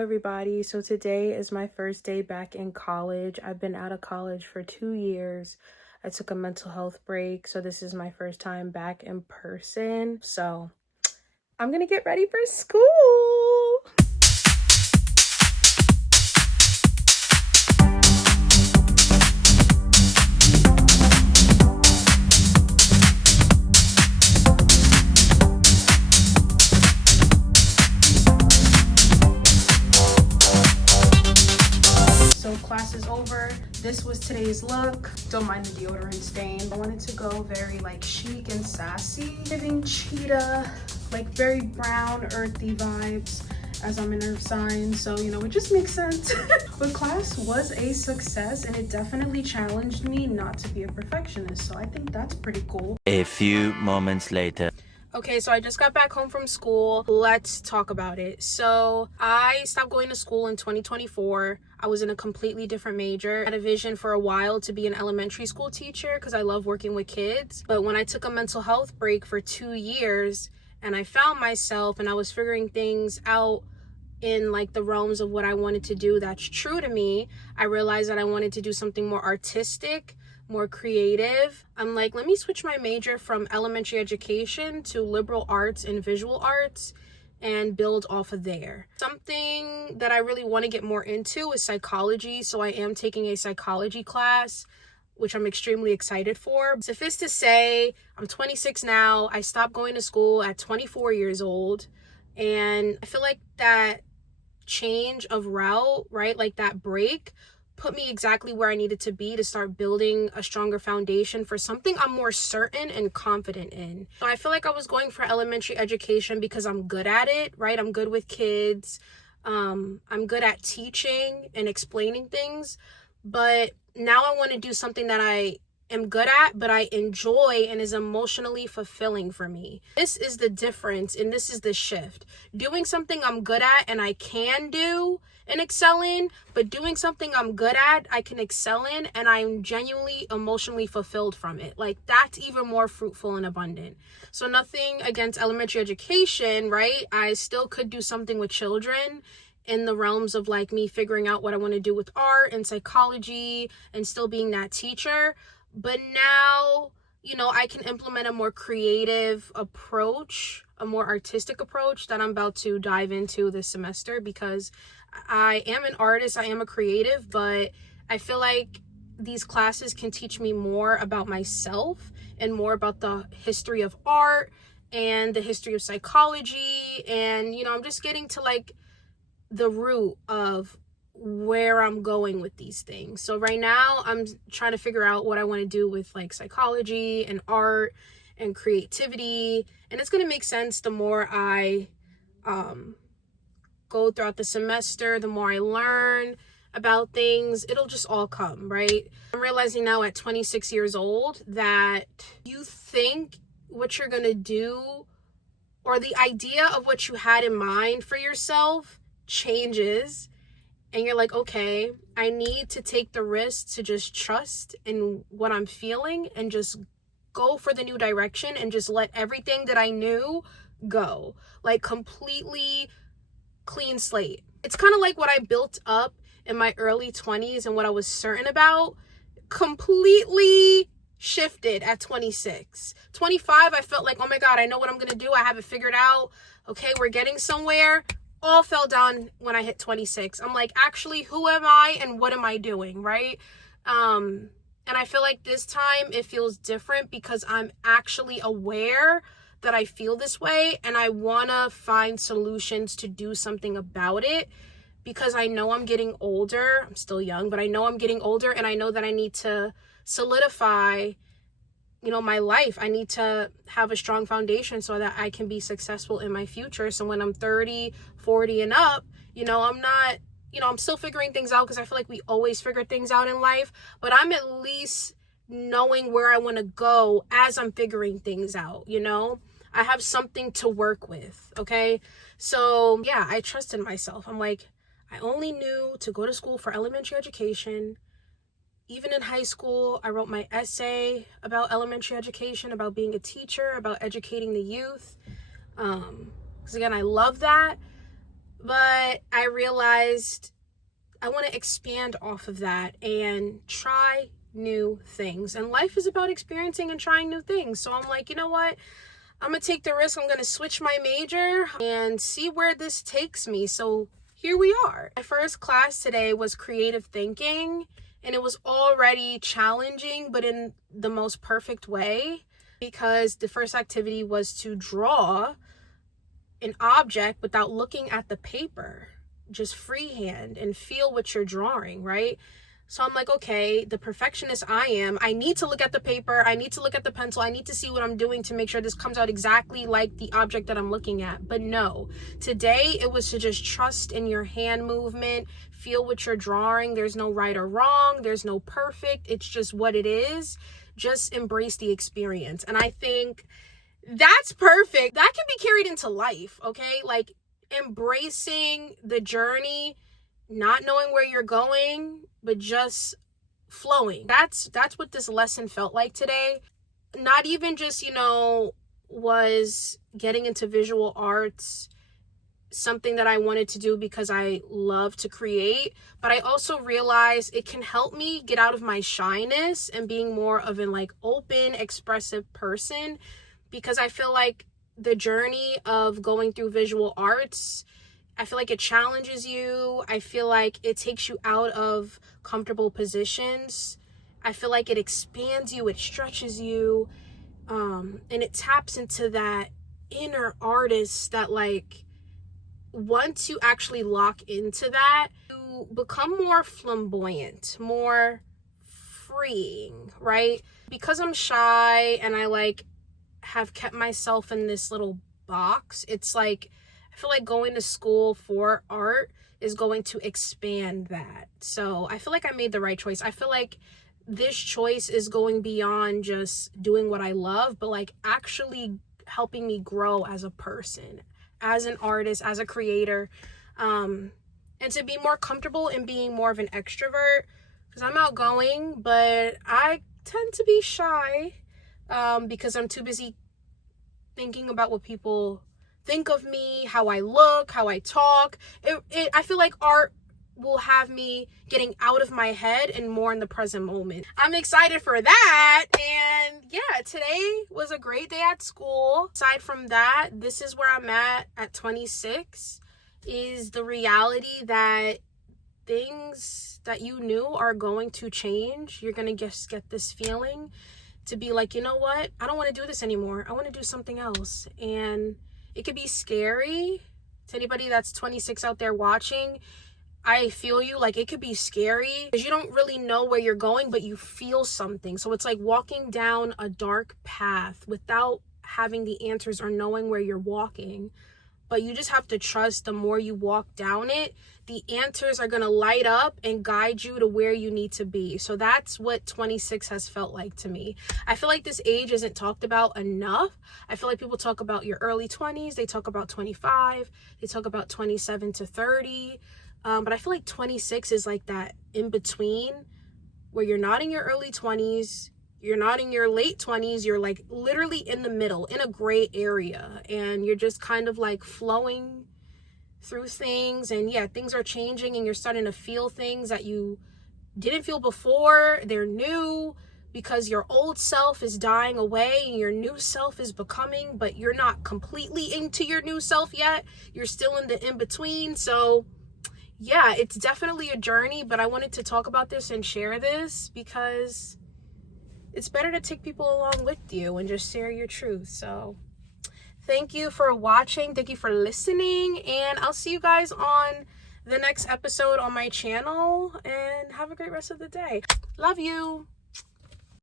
everybody. So today is my first day back in college. I've been out of college for 2 years. I took a mental health break, so this is my first time back in person. So I'm gonna get ready for school. Class is over. This was today's look. Don't mind the deodorant stain. I wanted to go very like chic and sassy, giving cheetah, like very brown, earthy vibes as I'm an earth sign. So, you know, it just makes sense. But class was a success and it definitely challenged me not to be a perfectionist. So I think that's pretty cool. A few moments later. Okay, so I just got back home from school. Let's talk about it. So I stopped going to school in 2024. I was in a completely different major. I had a vision for a while to be an elementary school teacher because I love working with kids. But when I took a mental health break for 2 years and I found myself and I was figuring things out in like the realms of what I wanted to do that's true to me, I realized that I wanted to do something more artistic, more creative. I'm like, let me switch my major from elementary education to liberal arts and visual arts and build off of there. Something that I really want to get more into is psychology. So I am taking a psychology class, which I'm extremely excited for. Suffice to say, I'm 26 now. I stopped going to school at 24 years old. And I feel like that change of route, right? Like that break put me exactly where I needed to be to start building a stronger foundation for something I'm more certain and confident in. So I feel like I was going for elementary education because I'm good at it, right? I'm good with kids. I'm good at teaching and explaining things. But now I want to do something that I am good at, but I enjoy and is emotionally fulfilling for me. This is the difference and this is the shift. Doing something I'm good at and I can do and excel in, but doing something I'm good at, I can excel in and I'm genuinely emotionally fulfilled from it. Like that's even more fruitful and abundant. So nothing against elementary education, right? I still could do something with children in the realms of like me figuring out what I want to do with art and psychology and still being that teacher. But now, you know, I can implement a more creative approach, a more artistic approach that I'm about to dive into this semester because I am an artist, I am a creative, but I feel like these classes can teach me more about myself and more about the history of art and the history of psychology. And, you know, I'm just getting to like the root of where I'm going with these things. So right now I'm trying to figure out what I want to do with like psychology and art and creativity, and it's going to make sense the more I go throughout the semester, the more I learn about things, it'll just all come, right? I'm realizing now at 26 years old that you think what you're going to do or the idea of what you had in mind for yourself changes. And you're like, okay, I need to take the risk to just trust in what I'm feeling and just go for the new direction and just let everything that I knew go. Like completely clean slate. It's kind of like what I built up in my early 20s and what I was certain about completely shifted at 26. 25, I felt like, oh my God, I know what I'm going to do. I have it figured out. Okay, we're getting somewhere. All fell down when I hit 26. I'm like, actually, who am I and what am I doing, right? And I feel like this time it feels different because I'm actually aware that I feel this way and I want to find solutions to do something about it because I know I'm getting older. I'm still young, but I know I'm getting older and I know that I need to solidify, you know, my life. I need to have a strong foundation so that I can be successful in my future. So when I'm 30, 40 and up, you know, I'm not, you know, I'm still figuring things out because I feel like we always figure things out in life, but I'm at least knowing where I want to go as I'm figuring things out, you know? I have something to work with, okay? So yeah, I trusted myself. I'm like, I only knew to go to school for elementary education. Even in high school, I wrote my essay about elementary education, about being a teacher, about educating the youth. Because again, I love that. But I realized I want to expand off of that and try new things. And life is about experiencing and trying new things. So I'm like, you know what? I'm going to take the risk. I'm going to switch my major and see where this takes me. So here we are. My first class today was creative thinking, and it was already challenging, but in the most perfect way, because the first activity was to draw an object without looking at the paper, just freehand and feel what you're drawing, right? So I'm like, okay, the perfectionist I am, I need to look at the paper, I need to look at the pencil, I need to see what I'm doing to make sure this comes out exactly like the object that I'm looking at. But no, today it was to just trust in your hand movement, feel what you're drawing. There's no right or wrong, there's no perfect, it's just what it is. Just embrace the experience. And I think that's perfect. That can be carried into life, okay? Like embracing the journey, not knowing where you're going, but just flowing. That's what this lesson felt like today. Not even just, was getting into visual arts something that I wanted to do because I love to create, but I also realized it can help me get out of my shyness and being more of an open, expressive person, because I feel like the journey of going through visual arts, I feel like it challenges you. I feel like it takes you out of comfortable positions. I feel like it expands you, it stretches you, and it taps into that inner artist that once you actually lock into that, you become more flamboyant, more freeing, right? Because I'm shy and I have kept myself in this little box, it's I feel like going to school for art is going to expand that. So I feel like I made the right choice. I feel like this choice is going beyond just doing what I love, but actually helping me grow as a person, as an artist, as a creator, and to be more comfortable in being more of an extrovert, because I'm outgoing, but I tend to be shy, because I'm too busy thinking about what people think of me, how I look, how I talk. I feel like art will have me getting out of my head and more in the present moment. I'm excited for that. And yeah, today was a great day at school. Aside from that, this is where I'm at 26, is the reality that things that you knew are going to change. You're gonna just get this feeling to be like, you know what? I don't want to do this anymore. I want to do something else. And it could be scary. To anybody that's 26 out there watching, I feel you. It could be scary because you don't really know where you're going, but you feel something. So it's like walking down a dark path without having the answers or knowing where you're walking. But you just have to trust the more you walk down it, the answers are going to light up and guide you to where you need to be. So that's what 26 has felt like to me. I feel like this age isn't talked about enough. I feel like people talk about your early 20s. They talk about 25. They talk about 27 to 30. But I feel like 26 is that in between where you're not in your early 20s, you're not in your late 20s, you're literally in the middle, in a gray area, and you're just kind of flowing through things. And yeah, things are changing and you're starting to feel things that you didn't feel before. They're new because your old self is dying away and your new self is becoming, but you're not completely into your new self yet. You're still in the in-between. So yeah, it's definitely a journey, but I wanted to talk about this and share this because it's better to take people along with you and just share your truth. So thank you for watching. Thank you for listening. And I'll see you guys on the next episode on my channel. And have a great rest of the day. Love you.